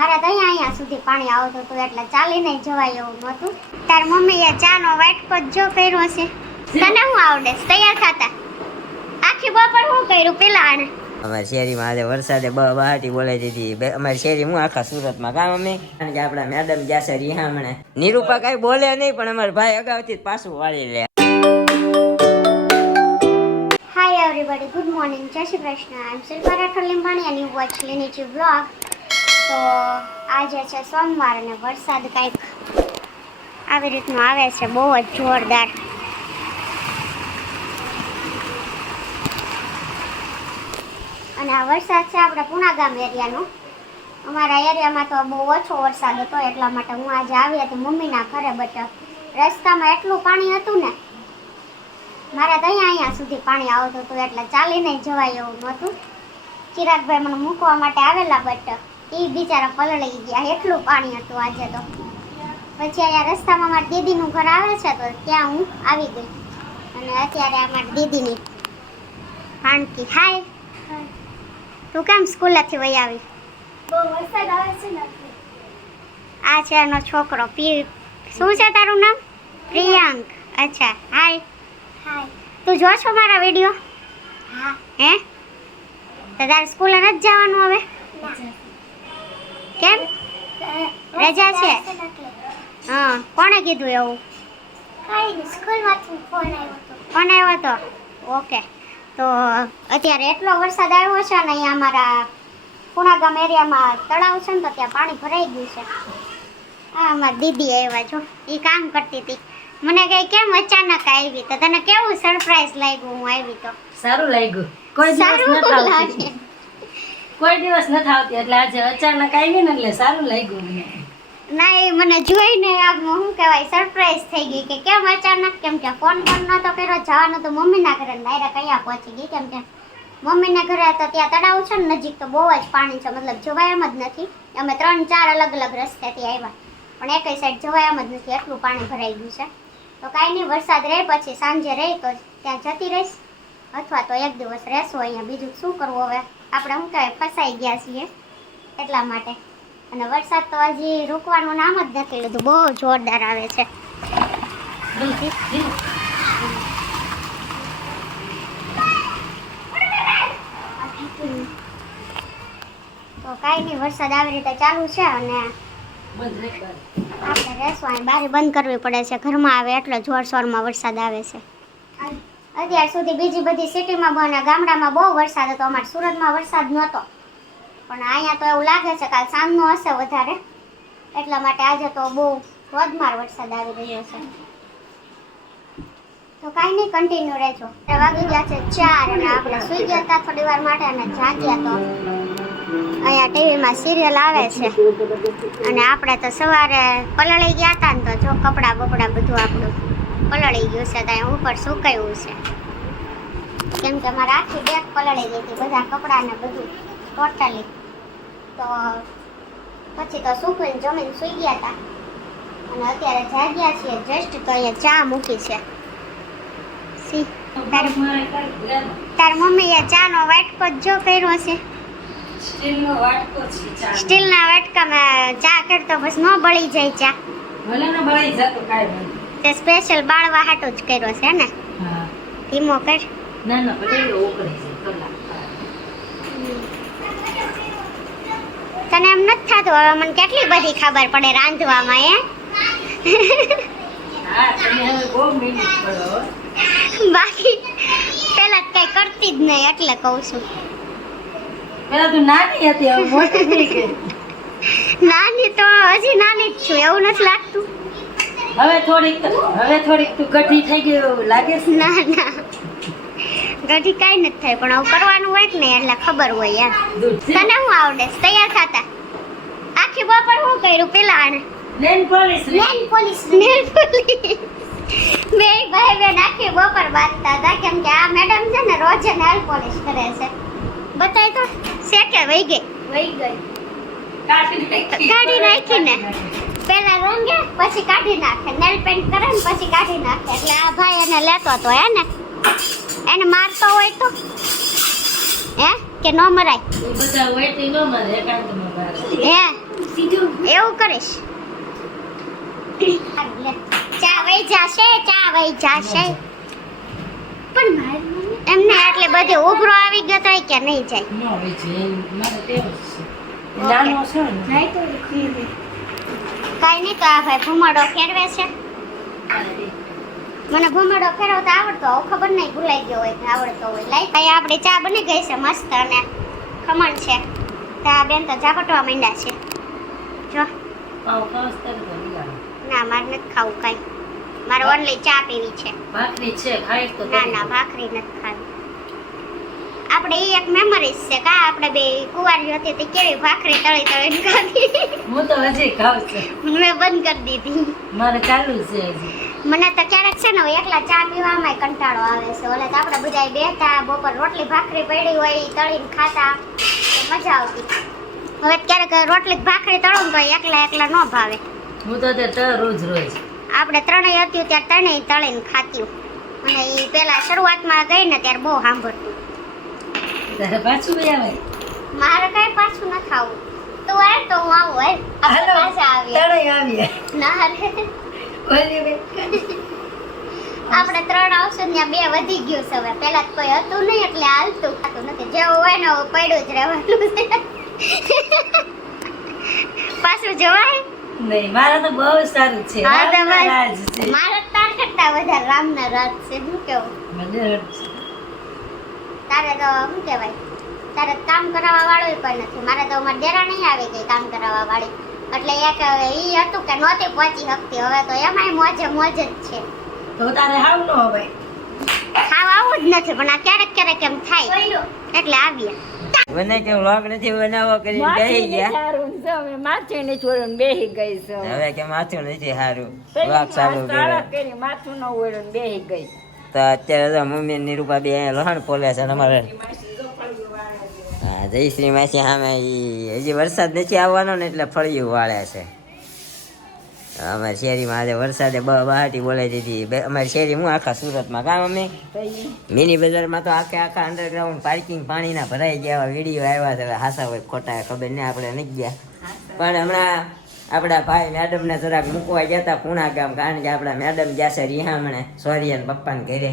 મારા તો અહીંયા સુધી પાણી આવતું હતું એટલે ચાલીને જવાય એવું નહોતું. તાર મમ્મીએ ચાનો વાટકો જ જો કર્યો છે. તને શું આવડે તૈયાર થતા? આખી બપોર શું કર્યું પેલા આને? અમારી શેરીમાં આજે વરસાદે બહાટી બોલાવી દીધી. અમારી શેરી હું આખા સુરતમાં કામ અમે કારણ કે આપણા મેડમ ગયા છે રિહામણે. નિરૂપા કઈ બોલે નહીં પણ અમારા ભાઈ અગાઉથી જ પાછું વાળી લે. હાય એવરીબડી, ગુડ મોર્નિંગ, જય શ્રી કૃષ્ણ. આઈ એમ શિલ્પા રાઠોડ લીંબાણી અને યુ વોચ લીનીચી વ્લોગ. તો આજે છે સોમવાર અને વરસાદ કંઈક આવી રીતનું આવે છે, બહુ જ જોરદાર. અને આ વરસાદ છે આપણા પુણાગામ એરિયાનો. અમારા એરિયામાં તો બહુ ઓછો વરસાદ હતો એટલા માટે હું આજે આવી હતી મમ્મીના ઘરે. બટ રસ્તામાં એટલું પાણી હતું ને, મારા તો અહીંયા સુધી પાણી આવતું હતું એટલે ચાલીને જવાય એવું નહોતું. ચિરાગભાઈ મને મૂકવા માટે આવેલા બટ એ બિચારા પલળી ગયા, એટલું પાણી હતું આજે તો. પછી અહીંયા રસ્તામાં મારી દીદીનું ઘર આવે છે તો ત્યાં હું આવી ગઈ. અને અત્યારે આ મારી દીદીની ભાણકી. હાય, તું કેમ સ્કૂલેથી વહી આવી? બહુ વરસાદ આવે છે ને. આ છે એનો છોકરો શું છે તારું નામ? પ્રિયાંક. અચ્છા, હાય. હાય. તું જો છો મારા વિડીયો? હા. હે તો તારે સ્કૂલે નથી જવાનું હવે? કેમ? રજા છે? હા, કોણે કીધું એવું? સ્કૂલમાંથી ફોન આવ્યો હતો. ફોન આવ્યો હતો? ઓકે. તો અત્યારે એટલો વરસાદ આવ્યો છે ને અહીંયા અમારા પુણાગામ એરિયામાં તળાવ છે ને તો ત્યાં પાણી ભરાઈ ગયું છે. હા, અમારી દીદી આવ્યા છો, એ કામ કરતી હતી. મને કઈ કેમ અચાનક આવી? તો તને કેવું સરપ્રાઈઝ લાગ્યું હું આવી તો? સારું લાગ્યું. કોઈ દિવસ સારું નથી આવતી. લાગે. કોઈ દિવસ નથી આવતી એટલે આજે અચાનક આવી ને એટલે સારું લાગ્યું મને. ના, એ મને જોઈને આમ શું કહેવાય સરપ્રાઈઝ થઈ ગઈ કે કેમ અચાનક, કેમ કે ફોન નહોતો કર્યો. જવાનું તો મમ્મીના ઘરે, ડાયરેક્ટ અહીંયા પહોંચી ગઈ કેમ કે મમ્મીના ઘરે તો ત્યાં તળાવ છે ને નજીક, તો બહુ જ પાણી છે, મતલબ જવાય એમ જ નથી. અમે 3-4 અલગ અલગ રસ્તેથી આવ્યા પણ એકઈ સાઈડ જવાય એમ જ નથી, એટલું પાણી ભરાઈ ગયું છે. તો કાંઈ નહીં, વરસાદ રહે પછી સાંજે રહી તો ત્યાં જતી રહીશ અથવા તો એક દિવસ રહેશું અહીંયા. બીજું શું કરવું હવે, આપણે શું કહેવાય ફસાઈ ગયા છીએ એટલા માટે. અને વરસાદ તો હજી રૂકવાનું નામ જ નથી લીધું, બહુ જોરદાર આવે છે. તો કાંઈ નહીં, વરસાદ આવી રીતે ચાલુ છે અને આપણે રહેશું અહીં. બારી બંધ કરવી પડે છે, ઘરમાં આવે એટલો જોરશોરમાં વરસાદ આવે છે. અત્યાર સુધી બીજી બધી સિટીમાં અને ગામડામાં બહુ વરસાદ હતો, અમારે સુરતમાં વરસાદ નહોતો. પણ અહીંયા તો એવું લાગે છે કાલ સાંજનો હશે વધારે, એટલા માટે આજે તો બહુ ધોધમાર વરસાદ આવી રહ્યો છે. તો કાંઈ નહીં, કન્ટિન્યુ રહેજો. વાગી ગયા છે 4 અને આપણે સૂઈ ગયા હતા થોડી વાર માટે અને જાગ્યા તો અહીંયા ટીવીમાં સિરિયલ આવે છે. અને આપણે તો સવારે પલળી ગયા હતા ને તો જો કપડાં બપડા બધું આપણું પલળી ગયું છે, ત્યાં ઉપર સુકાયું છે કેમ કે મારે આખી બેગ પલળી ગઈ હતી, બધા કપડાં ને બધું ટોટલી. તો પછી તો સૂકવીને જમીને સૂઈ ગયા હતા અને અત્યારે જાગ્યા છીએ જસ્ટ. તો અહીંયા ચા મૂકી છે. તાર મમ્મીએ ચાનો વાટકો જ જો કર્યો છે. સ્ટીલનો વાટકો છે ચા. સ્ટીલના વાટકામાં ચા કરતો બસ ન બળી જાય ચા. ભલે ને બળી જતો કાઈ નહીં. તે સ્પેશિયલ બાળવા હાટો જ કર્યો છે ને. હા. ધીમો કર. ના ના ભલે ઓકળી જાય કલાક. તને એમ નથી થતું હવે મને કેટલી બધી ખબર પડે રાંધવામાં? હા, તમે હવે બહુ મહેનત કરો. બાકી પેલા કઈ કરતી જ નહીં એટલે કહું છું. પેલા તું નાની હતી હવે મોટી થઈ ગઈ. નાની તો હજી નાની જ છું, એવું નથી લાગતું? હવે થોડીક તું ગઠી થઈ ગઈ એવું લાગે છે. ના ના, ગઢી કાંઈ નથી થાય પણ હવે કરવાનું હોય ને એટલે ખબર હોય યાર. તને શું આવડે તૈયાર થતા? આખી બપોર શું કર્યું પેલા આને? Nail polish. Nail polish. બે ભાઈ બેન આખી બપોર બાંધતા હતા કેમ કે આ મેડમ છે ને રોજે નેલ પોલિશ કરે છે. બતાય તો શેકે વહી ગઈ. કાઢી નાખી ને પેલા રંગે પછી કાઢી નાખે, નેલ પેન્ટ કરે ને પછી કાઢી નાખે. એટલે આ ભાઈ એને લેતો હતો એને મારતો હોય તો હે કે ન મરાય? એ બધા હોય તે ન મરે એકાંતમાં બાર. હે કરીશ? હારું, લે. ચા વહી જાશે. પણ મારી મમ્મી એમને એટલે બધે ઉભરો આવી ગયો તો કે નહીં જાય? ન હોય છે મારે ટેવ જ છે નાનો છે ને જાય તો ખીર કાંઈ નહીં, તો આ ભાઈ ભૂમાડો ફેરવે છે. મને ભૂમાડો ફેરવતા આવડતો, હવે ખબર નહીં ભૂલાઈ ગયો હોય કે આવડતો હોય. લાઈ ભાઈ આપણી ચા બની ગઈ છે મસ્ત, અને ખમણ છે. તા બેન તો ઝાપટવા માંડ્યા છે. જો પાવ ખાસ તરત બિગાડો ના, મારે નથી ખાવું કાંઈ. મારે ઓનલી ચા પીવી છે. ભાખરી છે ખાઈ તો ના, ભાખરી નથી ખાવી. આપણે એ એક મેમરીઝ છે કા, આપણે બે કુંવારી હતી તે કેવી ભાખરી તળી તળીને ખાધી. હું તો હજી ખાઉં છું મેં બંધ કરી દીધી. મારે ચાલુ છે હજી મને તો ક્યારેક છે ને એકલા ચા પીવામાં કંટાળો આવે છે. ઓલે તો આપણે બધા બેઠા બપોર રોટલી ભાખરી પડી હોય ઈ તળીને ખાતા તો મજા આવતી. હવે ક્યારેક રોટલી ભાખરી તળો ને તો એકલા ન ભાવે. હું તો તે રોજ આપણે ત્રણેય હતી ત્યારે ત્રણેય તળીને ખાતી. અને એ પેલા શરૂઆતમાં ગઈ ને ત્યારે બહુ સાંભળતું. તારે પાછું બી આવે મારે કઈ પાછું ન ખાવું. તું આવ તો હું આવું. હે આપણે પાછા આવીએ. તળાઈ આવીએ ના રે, ઓલી બે આપણે ત્રણ આવશું ને ત્યાં બે વધી ગયું છે હવે. પેલા તો કોઈ હતું નહીં એટલે હાલતું ખાતું નથી. જેવું હોય ને એવું પડ્યું જ રહેવાનું છે. પાછું જવાય? નહીં મારા તો બહુ સારું છે હા, તો રામના બસ. રાજ છે મારા તાર કરતા વધારે રામના રાજ છે. શું કેવું? મને હટ છે. તારે તો શું કહેવાય, તારે કામ કરાવવા વાળું પણ નથી. મારે તો અમારે દેરા નહીં આવી ગઈ કામ કરાવવા વાળી. એટલે એક ઈ હતું કે નહોતી પહોંચી શકતી. હવે તો એમાંય મોજ જ છે. તો તારે હાવ ન હવે ખાવા આવું જ નથી, પણ આ ક્યારેક એમ થાય એટલે આવીએ. મને કે વ્લોગ નથી બનાવો કરીને બેહી ગયા. માથું ને છોડ્યું બેહી ગઈ છે હવે કે માથું નથી સારું, વ્લોગ ચાલુ કર્યો. કરી માથું ન ઓળ્યું બેહી ગઈ. તો અત્યારે તો મમ્મી ને નિરૂપા બે અહીંયા લોહણ પોલે છે ને અમારે. હા, જયશ્રી માસી સામે હજી વરસાદ નથી આવવાનો ને એટલે ફળિયું વાળે છે. અમારી શેરીમાં આજે વરસાદે બહાટી બોલાવી દીધી. અમારી શેરી હું આખા સુરતમાં કામ મમ્મી મિની બજારમાં તો આખા અંડરગ્રાઉન્ડ પાર્કિંગ પાણીના ભરાઈ ગયા. વિડીયો આવ્યા છે, હાસા હોય ખોટા ખબર નહીં, આપણે નથી ગયા. પણ હમણાં આપણા ભાઈ મેડમને જરાક મૂકવા ગયા હતા પૂણા ગામ, કારણ કે આપણા મેડમ ગયા છે રિહામણે સોરી અને પપ્પાને ઘરે.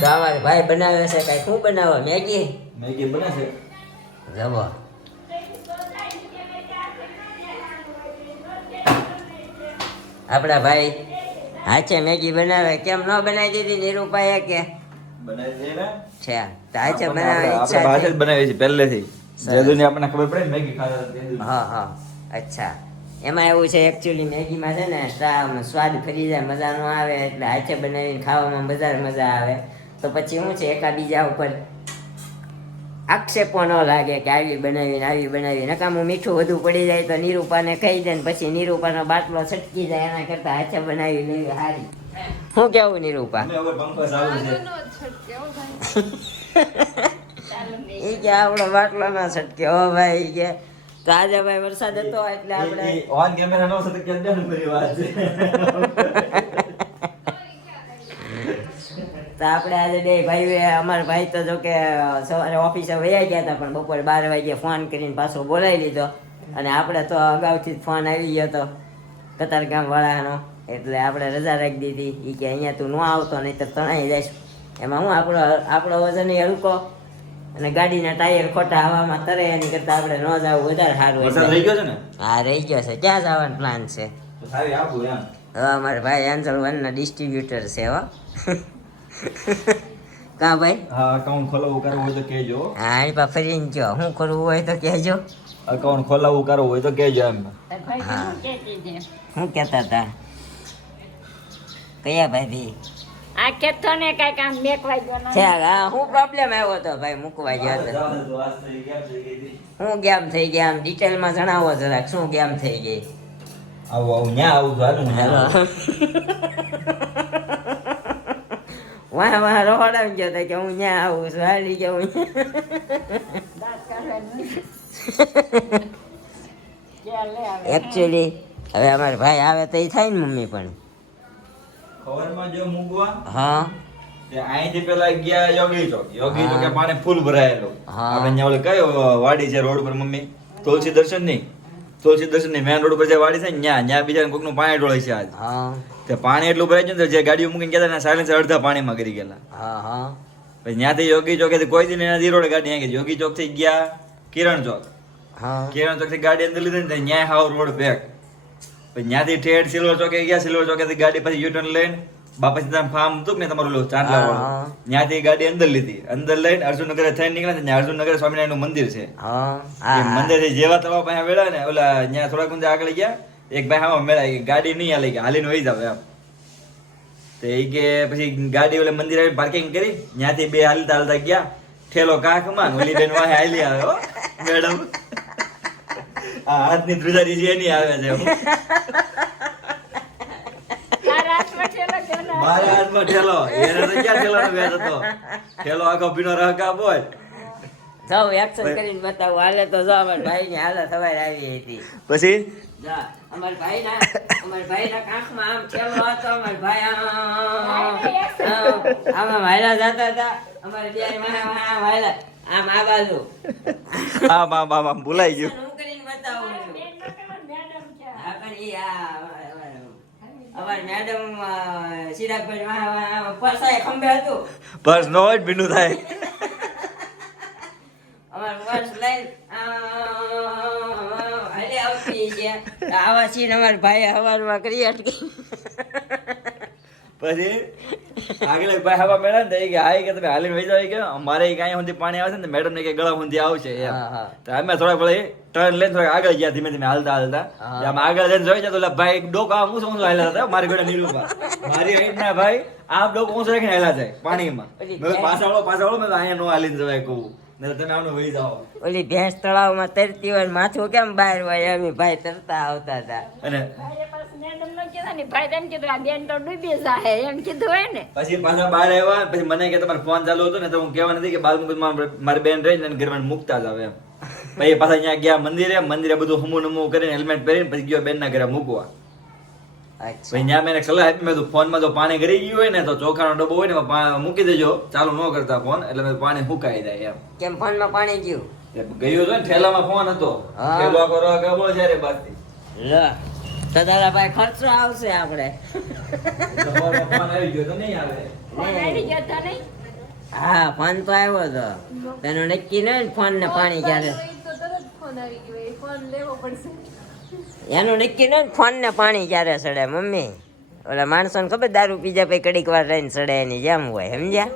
તો અમારે ભાઈ બનાવે છે કઈ. શું બનાવો? મેગી બને છે. જવો આપણા ભાઈ હાચે મેગી બનાવે. કેમ ન બનાવી દીધી નિરૂપાએ? કે બનાવી છે ને છે તો હાચે બનાવવાની ઈચ્છા આપણે છે. જ બનાવી છે પહેલેથી. જેદુની આપણને ખબર પડે ને મેગી ખાતા હા, અચ્છા. એમાં એવું છે એકચ્યુઅલી મેગીમાં છે ને સ્વાદ ફરી જાય, મજા ન આવે. એટલે હાથે બનાવીને ખાવામાં મજા આવે. તો પછી શું છે એકાબીજા ઉપર આક્ષેપો ન લાગે કે આવી બનાવી નકામું મીઠું વધુ પડી જાય તો નિરૂપાને કહી દે ને પછી નિરૂપાનો બાટલો છટકી જાય. એના કરતા હાથે બનાવી લેવી સારી. શું કેવું નિરૂપા? પંખો ચાલુ છે. એ કે આપણો બાટલો ના છટકે. હો ભાઈ કે તો આજે ભાઈ વરસાદ હતો એટલે આપણે ઓન કેમેરા નો છે તો કેમ કરી વાત છે. તો આપણે આજે બે ભાઈ, અમારા ભાઈ તો જો કે સવારે ઓફિસે વયા ગયા હતા, પણ બપોરે 12 વાગે ફોન કરીને પાછો બોલાવી લીધો. અને આપણે તો અગાઉથી જ ફોન આવી ગયો હતો કતારગામ વાળાનો, એટલે આપણે રજા રાખી દીધી. એ કે અહીંયા તું ન આવતો નહીં તો તણાઈ જઈશ. એમાં હું આપણો વજન હલકો અને ગાડીના ટાયર ખોટા હવામાં તરે, એની કરતા આપણે ન જવું વધારે સારું. વરસાદ રહી ગયો છે ને? હા, રહી ગયો છે. ક્યાં જવાનો પ્લાન છે? તો સારી આપું એમ. હવે અમારા ભાઈ આન્સર 1 ના ડિસ્ટ્રીબ્યુટર છે. હો કા ભાઈ? હા, અકાઉન્ટ ખોલાવવું કરવું હોય તો કહેજો. હા, એની પા ફરીને જો શું કરવું હોય તો કહેજો. અકાઉન્ટ ખોલાવવું કરવું હોય તો કહેજો એમ. હા, શું કહેતા હતા? કયા ભાઈ? આ કેતો ને કઈ કામ મેકવા ગયો છે. હા, શું પ્રોબ્લેમ આવ્યો હતો ભાઈ મૂકવા ગયો હતો? શું ગેમ થઈ ગયા? આમ ડિટેલમાં જણાવો જરાક, શું ગેમ થઈ ગઈ? આવું ન્યા આવું તો હાલું હેલો. વાહ રોડાવી ગયો હતો કે હું ત્યાં આવું છું, હાલી ગયો હું. એકચ્યુઅલી હવે અમારા ભાઈ આવે તો એ થાય ને મમ્મી પણ. ખબરમાં જો મૂકવા હા, તે અહીંથી પેલા ગયા યોગી ચોકે હા. પાણી ફૂલ ભરાયેલું. હા. આપણે ત્યાં ઓલી કયો વાડી છે રોડ પર મમ્મી? તુલસી દર્શન ની મેન રોડ પર જે વાડી છે ને ન્યા બીજા કોકનું પાણી ઢોળે છે આજ. હા તે પાણી એટલું ભરાઈ ગયું ને તો જે ગાડીઓ મૂકીને ગયા હતા સાયલેન્સર અડધા પાણીમાં કરી ગયેલા. હા હા પછી ત્યાંથી યોગી ચોકેથી કોઈ દી એના દી રોડે ગાડી અહીંયા ગઈ. યોગી ચોક થી ગયા કિરણ ચોક. હા કિરણ ચોક થી ગાડી અંદર લીધી ને તો ન્યાય હાવ રોડ પેક. પછી ત્યાંથી ઠેઠ સિલ્વર ચોકે ગયા. સિલ્વર ચોકેથી ગાડી પછી યુટર્ન લઈને બાપા સીધા ફાર્મ હતું ને તમારું ઓલું ચાંદલા હા. વાળું ત્યાંથી ગાડી અંદર લીધી. અંદર લઈને અર્જુનનગર થઈને નીકળ્યા ને ત્યાં અર્જુનનગર સ્વામિનારાયણ નું મંદિર છે. હા એ મંદિર થી જેવા તળાવ પાસે વેળા ને ઓલા ત્યાં થોડાક ઊંધા આગળ ગયા. એક ભાઈ હામાં મેળા કે ગાડી નહીં હાલે કે હાલીને વહી જાવ એમ. તો એ કે પછી ગાડી ઓલે મંદિર આવી પાર્કિંગ કરી ત્યાંથી બે હાલતા હાલતા ગયા. ઠેલો કાખમાં ને ઓલી બેન વાહે હાલી આવે હો મેડમ. આ હાથની ધ્રુજારી છે એની આવે છે. તારા હાથમાં ઠેલો કે ના? મારા હાથમાં ઠેલો. એને તો ક્યાં ઠેલાનો વેચ હતો? ઠેલો આખો ભીનો રહકા બોલ. જાઉં એક્શન કરીને બતાવું. હાલે તો જો અમારા ભાઈ ની હાલત સવારે આવી હતી. પછી જા અમારા ભાઈના કાંખમાં આમ ઠેલો હતો. અમારા ભાઈ આમાં વાયલા જતા હતા. અમારે બે વાયલા આમ આ બાજુ આમ ભૂલાઈ ગયું. હું કરીને બતાવું છું. હા, પણ ઈ અમારી મેડમ ચિરાગભાઈ પરસાએ ખંભે હતું. બસ નો જ ભીનું થાય. અમારું વર્ષ લઈને હાલે આવતી છે. આવા સીન અમારા ભાઈ હવારમાં કરી અટકી. પછી આગળ એક ભાઈ હવા મેળા ને તો એ કે હાય કે તમે હાલીને વહી જાવ કે મારે એક અહીંયા સુધી પાણી આવે છે ને મેડમ ને કે ગળા સુધી આવશે એમ. હા, હા. તો અમે થોડા ભલે ટર્ન લઈને થોડા આગળ ગયા ધીમે ધીમે હાલતા હા. આમ આગળ જઈને જોઈ જાય તો ઓલા ભાઈ ડોક આમ ઊંચો ઊંચો હાલ્યા હતા મારી ઘોડે નીરુબા. મારી હાઈટ ના ભાઈ આમ ડોક ઊંચો રાખીને હાલ્યા જાય પાણીમાં. પછી મેં કીધું, પાછળ મેં તો અહીંયા નો હાલીને જવાય કહું ને તમે આમને વહી જાઓ. ઓલી ભેંસ તળાવમાં તરતી હોય ને માથું કેમ બહાર હોય એમ ઈ ભાઈ તરતા આવતા હતા. અને ભાઈએ પાછું મેડમ નો કીધું ને, ભાઈ તો એમ કીધું આ બેન તો ડૂબી જાહે એમ કીધું હોય ને. પછી પાછા બહાર આવ્યા પછી મને કે તમારો ફોન ચાલુ હતો ને તો હું કહેવા નથી કે બાલમુકુંદમાં મારી બેન રહી ને ઘરમાં મૂકતા જ આવે એમ. પછી પાછા અહીંયા ગયા મંદિરે બધું હમું નમું કરીને હેલ્મેટ પહેરીને પછી ગયો બેનના ઘરે મૂકવા. અચ્છા પછી ત્યાં મેં એને સલાહ આપી મેં કીધું ફોનમાં જો પાણી ગરી ગયું હોય ને તો ચોખાનો ડબ્બો હોય ને એમાં મૂકી દેજો ચાલુ ન કરતા ફોન એટલે મેં પાણી સુકાઈ જાય એમ. કેમ ફોનમાં પાણી ગયું? ગયું હતો ને ઠેલામાં ફોન હતો. હા. ઠેલો આખો રહા બોલ છે રે બાકી લો તો તારા ભાઈ ખર્ચો આવશે આપણે. ફોન આવી ગયો તો નહીં આવે. ફોન આવી ગયો તો નહીં? હા ફોન તો આવ્યો હતો. તેનું નક્કી નહીં ને ફોન ને પાણી ક્યારે. એનું નક્કી નહીં ને ફોન ને પાણી ક્યારે સડે મમ્મી. ઓલા માણસોને ખબર દારૂ પીજા પછી કડીક વાર રહીને સડે એની જેમ હોય સમજ્યા.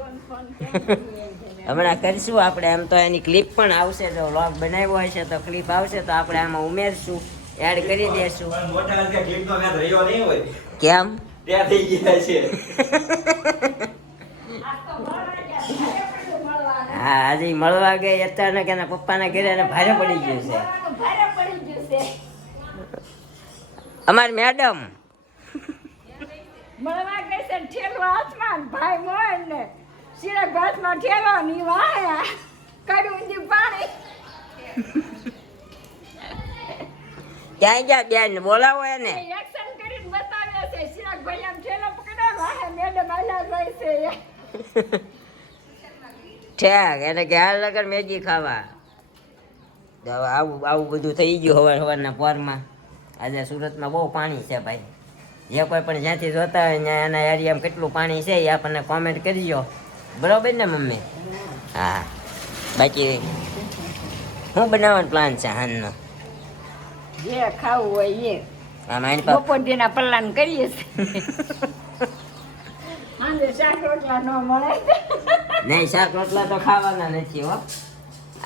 હમણાં કરીશું આપણે. એમ તો એની ક્લિપ પણ આવશે. જો વ્લોગ બનાવ્યો હશે તો ક્લિપ આવશે તો આપણે આમાં ઉમેરશું, એડ કરી દેશું. પણ મોટા હાથ ક્લિપનો વ્યાજ રહ્યો નહીં હોય કેમ? ત્યાં થઈ ગયા છે. હા આજે ઈ મળવા ગઈ અચાનક એના પપ્પાના ઘરે એને ભારે પડી ગયું છે. ભારે પડી ગયું છે. અમારી મેડમ મળવા ગઈ છે ને ઠેલો હાથમાં ને ભાઈ મોય ને ચિરાગ હાથમાં ઠેલો ની વાહે કડું ઊંધી પાણી. ક્યાં ગયા બેન? બોલાવો એને. એક્શન કરીને બતાવ્યા છે. ચિરાગ ભાઈ આમ ઠેલો પકડ્યો વાહે મેડમ આલ્યા જાય છે. ઠેક એને કે હાલ લગર મેગી ખાવા. તો હવે આવું બધું થઈ ગયું સવારના પોરમાં. આજે સુરતમાં બહુ પાણી છે ભાઈ. જે કોઈ પણ જ્યાંથી જોતા હોય ત્યાં એના એરિયામાં કેટલું પાણી છે એ આપણને કોમેન્ટ કરજો. બરોબર ને મમ્મી? હા બાકી શું બનાવવાનો પ્લાન છે હાનનો? જે ખાવું હોય એ આમ આની પાસે બપોરના પલ્લાન કરીએ છીએ. સાંજે શાક રોટલા ન મળે. નહીં શાક રોટલા તો ખાવાના નથી હો.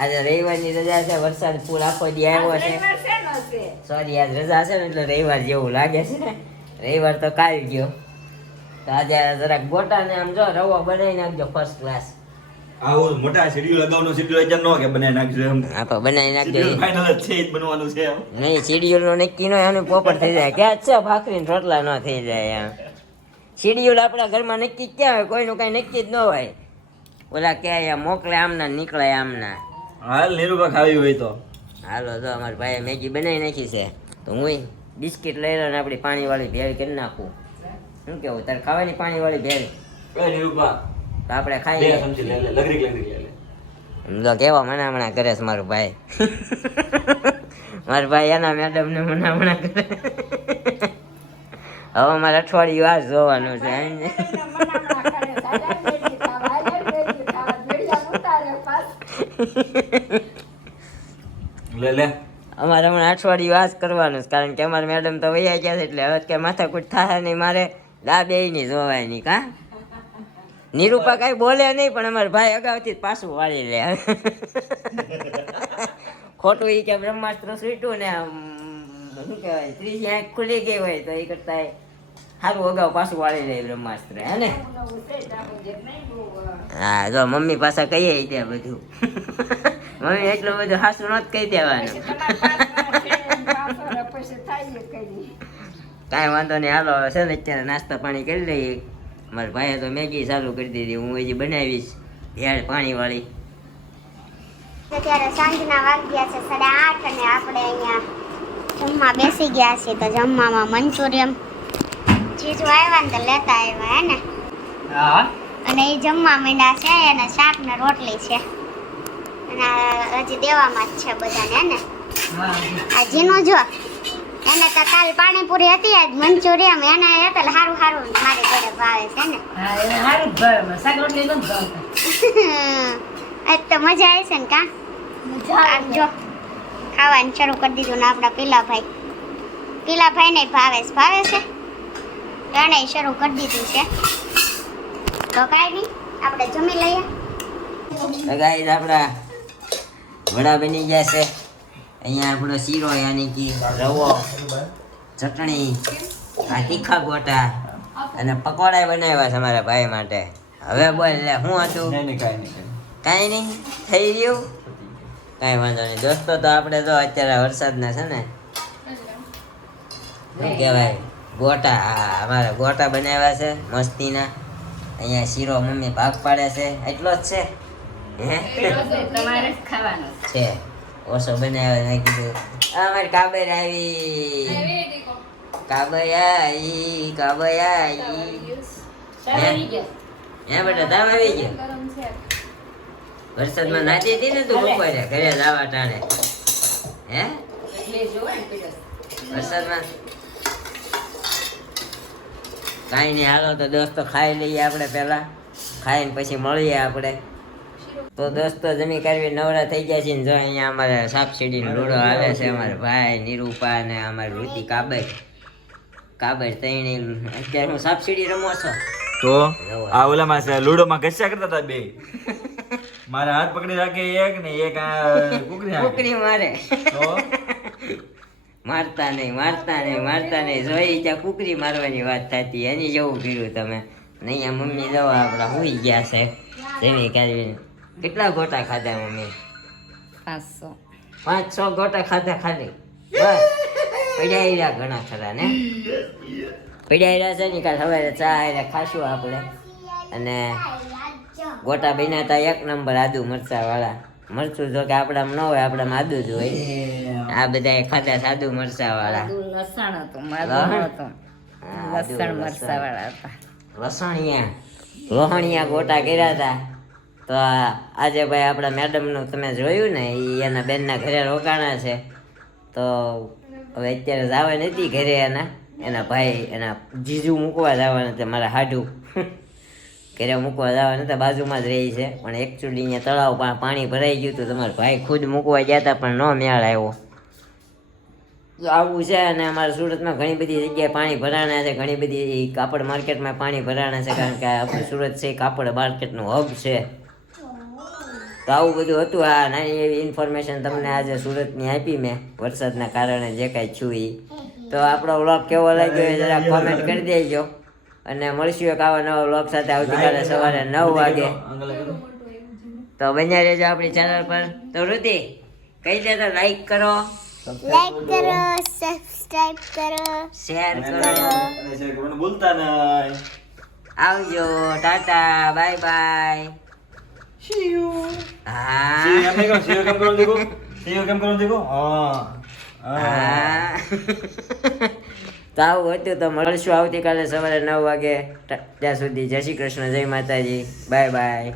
આજે રવિવારની રજા છે. વરસાદ ફૂલ આખો દી આવ્યો છે. રવિવાર શેનો છે? સોરી આજ રજા છે ને એટલે રવિવાર જેવું લાગે છે ને. રવિવાર તો કાલ ગયો. તો આજે જરાક ગોટા ને આમ જો રવો બનાવી નાખજો ફર્સ્ટ ક્લાસ. આવું મોટા શેડ્યુલ અગાઉનો શેડ્યુલ અત્યારે નો કે બનાવી નાખજો એમ. હા તો બનાવી નાખજો. શેડ્યુલ ફાઇનલ જ છે જ બનવાનું છે એમ. નહીં શેડ્યુલ નો નક્કી ન હોય એનું પોપટ થઈ જાય. ક્યાં છે ભાખરી ને રોટલા ન થઈ જાય એમ. શેડ્યુલ આપણા ઘરમાં નક્કી ક્યાં હોય? કોઈનું કઈ નક્કી જ ન હોય. ઓલા કે મોકલે આમના નીકળે આમના. હાલ નીરુબા ખાવી હોય તો હાલો જો અમારા ભાઈએ મેગી બનાવી નાખી છે. તો હું બિસ્કિટ લઈ લઉં ને આપણી પાણીવાળી ભેળ કરી નાખું. શું કેવું તારે ખાવાની પાણીવાળી ભેળ? એ નીરુબા તો આપણે બે ખાઈ ચમચી લે લે લગરી લે લે એમ તો કેવા મનામણા કરે છે મારો ભાઈ મારો ભાઈ એના મેડમ ને મનામણા કરે હવે મારે અઠવાડિયું આ જ જોવાનું છે લે લે અમારે હમણાં અઠવાડિયું આ જ કરવાનું છે કારણ કે અમારા મેડમ તો વૈયા ગયા છે એટલે હવે કે માથાકૂટ થાય નહીં મારે દાબે નહીં જોવાય નહીં કા નિરૂપા કઈ બોલે નહીં પણ અમારા ભાઈ અગાઉથી જ પાછું વાળી લે ખોટું એ કે બ્રહ્માસ્ત્ર છૂટ્યું ને આમ શું કહેવાય ત્રીજી આંખ ખુલી ગઈ હોય તો એ કરતા સારું અગાઉ પાછું વાળી લે બ્રહ્માસ્ત્ર હે ને હા જો મમ્મી પાછા કહીએ ત્યાં બધું મમ્મી એટલું બધું હાસું નથી કહી દેવાનું કાંઈ વાંધો નહીં હાલો હવે છે ને અત્યારે નાસ્તા પાણી કરી લઈએ મારા ભાઈએ તો મેગી ચાલુ કરી દીધી હું હજી બનાવીશ ભેળ પાણીવાળી અત્યારે સાંજના વાગ્યા છે 8:30 અને આપણે અહીંયા જમવા બેસી ગયા છીએ તો જમવામાં મંચુરિયમ ચીઝ આવ્યા ને તો લેતા આવ્યા હે ને અને એ જમવા માંડ્યા છે અને શાક ને રોટલી છે અને આ હજી દેવામાં જ છે બધાને હે ને આ જીનું જો એને તો કાલ પાણીપુરી હતી આજ મંચુરિયમ એને એટલે સારું સારું મારી જોડે ભાવે છે ને આજ તો મજા આવી છે ને કા આમ જો ખાવાનું શરૂ કરી દીધું ને આપણા પીલાભાઈ ને ભાવે છે એને શરૂ કરી દીધું છે તો કાંઈ નહીં આપણે જમી લઈએ તો ગાઈસ આપણા વડા બની ગયા છે અહીંયા આપણો શીરો યાની કે રવો ચટણી આ તીખા ગોટા અને પકોડા બનાવ્યા છે મારા ભાઈ માટે હવે બોલ લે શું હતું નહીં કાંઈ નહીં કાંઈ નહીં થઈ ગયું કાંઈ વાંધો નહીં દોસ્તો તો આપણે તો અત્યારે વરસાદના છે ને શું કહેવાય ગોટા હા અમારા ગોટા બનાવ્યા છે મસ્તીના અહીંયા શીરો મમ્મી ભાગ પાડે છે એટલો જ છે હે તમારે જ ખાવાનું છે ઓછો બનાવ્યો મેં કીધું અમારી કાબર આવી હે બેટા તાવ આવી ગયો વરસાદમાં નાચી હતી ને તું બપોરે ઘરે જવા ટાણે હે વરસાદમાં કાંઈ નહીં હાલો તો દોસ્તો ખાઈ લઈએ આપણે પહેલા ખાઈને પછી મળીએ આપણે તો દોસ્તો જમી કરવી નવરા થઈ ગયા છે ને જો અહીંયા અમારે સાપસીડીનો લૂડો હાલે છે અમારા ભાઈ નિરૂપા અને અમારી વૃત્તિ કાબર તૈણી અત્યારે હું સાપસીડી રમો છો તો આ ઓલામાં છે લૂડોમાં ઘસ્યા કરતા હતા બે મારા હાથ પકડી રાખે એક ને એક આ કુકરી રાખે કુકરી મારે તો મારતા નહીં જોઈ ત્યાં કુકરી મારવાની વાત થતી એની જેવું કર્યું તમે નહીં આ મમ્મી જવા આપણા હુઈ ગયા છે જેવી કરવી કેટલા ગોટા ખાધા મમ્મી 500 ગોટા ખાધા ખાલી બસ પડ્યા રહ્યા ઘણા ખરા ને પડ્યા રહ્યા છે ને કાલ સવારે ચા હારે ખાશું આપણે અને ગોટા બન્યા હતા 1 નંબર આદુ મરચા વાળા મરચું જો કે આપણામાં ન હોય આપણામાં આદુ જ હોય આ બધા ખાધા સાદુ મરચા વાળા લસણ હતું મરચા વાળા હતા લોહણિયા ગોટા કર્યા હતા તો આજે ભાઈ આપણા મેડમનું તમે જોયું ને એ એના બેનના ઘરે રોકાણા છે તો હવે અત્યારે જવા નથી ઘરે એના ભાઈ એના જીજુ મૂકવા જવાના હતા મારા હાડું ઘરે મૂકવા જવાના હતા બાજુમાં જ રહી છે પણ એકચ્યુઅલી અહીંયા તળાવ પાણી ભરાઈ ગયું હતું તમારા ભાઈ ખુદ મૂકવા ગયા હતા પણ ન મેળ આવ્યો આવું છે અને અમારા સુરતમાં ઘણી બધી જગ્યાએ પાણી ભરાણા છે ઘણી બધી કાપડ માર્કેટમાં પાણી ભરાણા છે કારણ કે આપણું સુરત છે કાપડ માર્કેટનું હબ છે તો આવું બધું હતું આ નાની એવી ઇન્ફોર્મેશન તમને આજે સુરતની આપી મેં વરસાદના કારણે જે કાંઈ છું એ તો આપણો વ્લોગ કેવો લાગ્યો એ જરા કોમેન્ટ કરી દેજો અને મળશું એક આવા નવા વ્લોગ સાથે આવતીકાલે સવારે 9 વાગે તો બન્યા રહેજો આપણી ચેનલ પર તો વૃત્તિ કહી દે તો લાઈક કરો સબસ્ક્રાઇબ કરો શેર કરો બોલતા નહીં આવજો Tata bye bye See you. હા See you કેમ કરો દેખો. હા. હા તો આવું હતું. તો મળશું આવતીકાલે સવારે 9 વાગે. ત્યાં સુધી જય શ્રી કૃષ્ણ, જય માતાજી, બાય બાય.